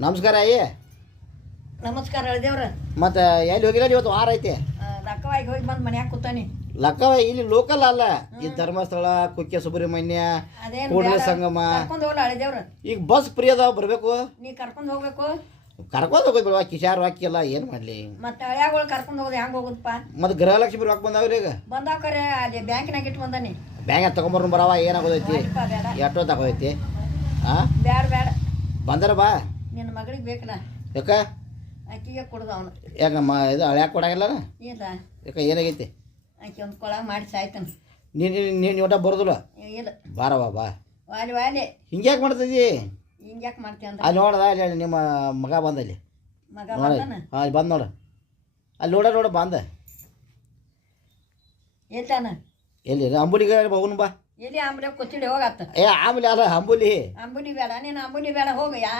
ನಮಸ್ಕಾರ ಅಯ್ಯ. ನಮಸ್ಕಾರ ದೇವ್ರ. ಮತ್ತು ಎಲ್ಲಿ ಹೋಗಿಲ್ಲ ಇವತ್ತು ವಾರ ಐತಿ. ಲಕ್ಕವಾಗಿ ಹೋಗಿ ಬಂದು ಮನ್ಯಾಗ ಕೂತಾನಿ. ಲಕ್ಕವ ಇಲ್ಲಿ ಲೋಕಲ್ ಅಲ್ಲ, ಈ ಧರ್ಮಸ್ಥಳ, ಕುಕ್ಕೆ ಸುಬ್ರಹ್ಮಣ್ಯ, ಕೂಡಲ ಸಂಗಮ. ಕರ್ಕೊಂಡು ಹೋಗಲ್ಲ ಹಳೆ ದೇವ್ರ. ಈಗ ಬಸ್ ಫ್ರೀ ಅದಾವ, ಬರಬೇಕು. ನೀ ಕರ್ಕೊಂಡು ಹೋಗ್ಬೇಕು. ಕರ್ಕೊಂಡು ಹೋಗೋದು ಬಿಡುವ, ಕಿಶಾರ್ ಹಾಕಿಲ್ಲ, ಏನು ಮಾಡಲಿ. ಮತ್ತೆ ಹಳ್ಯಾಗಳು ಕರ್ಕೊಂಡು ಹೋಗೋದು ಹೆಂಗೆ ಹೋಗುದಪ್ಪ? ಮತ್ತು ಗೃಹಲಕ್ಷ್ಮಿ ರೊಕ್ಕ ಬಂದಾವ್ರಿ ಈಗ. ಬಂದಾವ ಕರೆ ಅಲ್ಲಿ ಬ್ಯಾಂಕಿನಾಗ ಇಟ್ಟು ಬಂದಾನಿ. ಬ್ಯಾಂಕ್ ತಗೊಂಬರ್ನು ಬರವ, ಏನಾಗೋದೈತಿ? ಬೇಡ ಎಷ್ಟೋ ತಗೋದೈತಿ? ಹಾಂ ಬೇಡ ಬೇಡ, ಬಂದಾರ ಬಾ. ನಿನ್ನ ಮಗಳಿಗೆ ಬೇಕಲ್ಲ, ಯಾಕ ಆಕಿಗೆ ಕೊಡುದು ಅವನು. ಯಾಕ ಇದು ಹಳ್ಯಾಕ ಕೊಡಂಗಿಲ್ಲ? ಇಲ್ಲ, ಯಾಕ ಏನಾಗೈತಿ? ಆಕಿ ಒಂದು ಕೊಳ ಮಾಡಿ ಸಾಯ್ತಾನ. ನೀನು ಒಟ್ಟ ಬರೋದಿಲ್ಲ? ಇಲ್ಲ, ಬಾರವ ಬಾ. ವಾಲಿ ವಾಲಿ ಹಿಂಗ್ಯಾಕೆ ಮಾಡ್ತಿದ್ದಿ? ಹಿಂಗೆ ಯಾಕೆ ಮಾಡ್ತೀಯ ಅಂತ. ಅಲ್ಲಿ ನೋಡ್ದ, ಅಲ್ಲಿ ನಿಮ್ಮ ಮಗ ಬಂದಲ್ಲಿ ಮಗ ನೋಡಿ. ಬಂದಾನ. ಹಾಂ ಅಲ್ಲಿ ಬಂದು ನೋಡು, ಅಲ್ಲಿ ನೋಡ ಬಂದ. ಎತ್ತಾನ ಎಲ್ಲಿ ಅಂಬುಲಿಗೆ ಹೋಗುನು ಬಾ. ಎಲ್ಲಿ ಆಂಬ್ರೆ ಕೊಚ್ಚಿಡಿ ಹೋಗತ್ತ. ಆಮೇಲೆ ಅಲ್ಲ ಅಂಬುಲಿ. ಅಂಬುಲಿ ಬೇಡ, ನೀನು ಅಂಬುಲಿ ಬೇಡ, ಹೋಗ.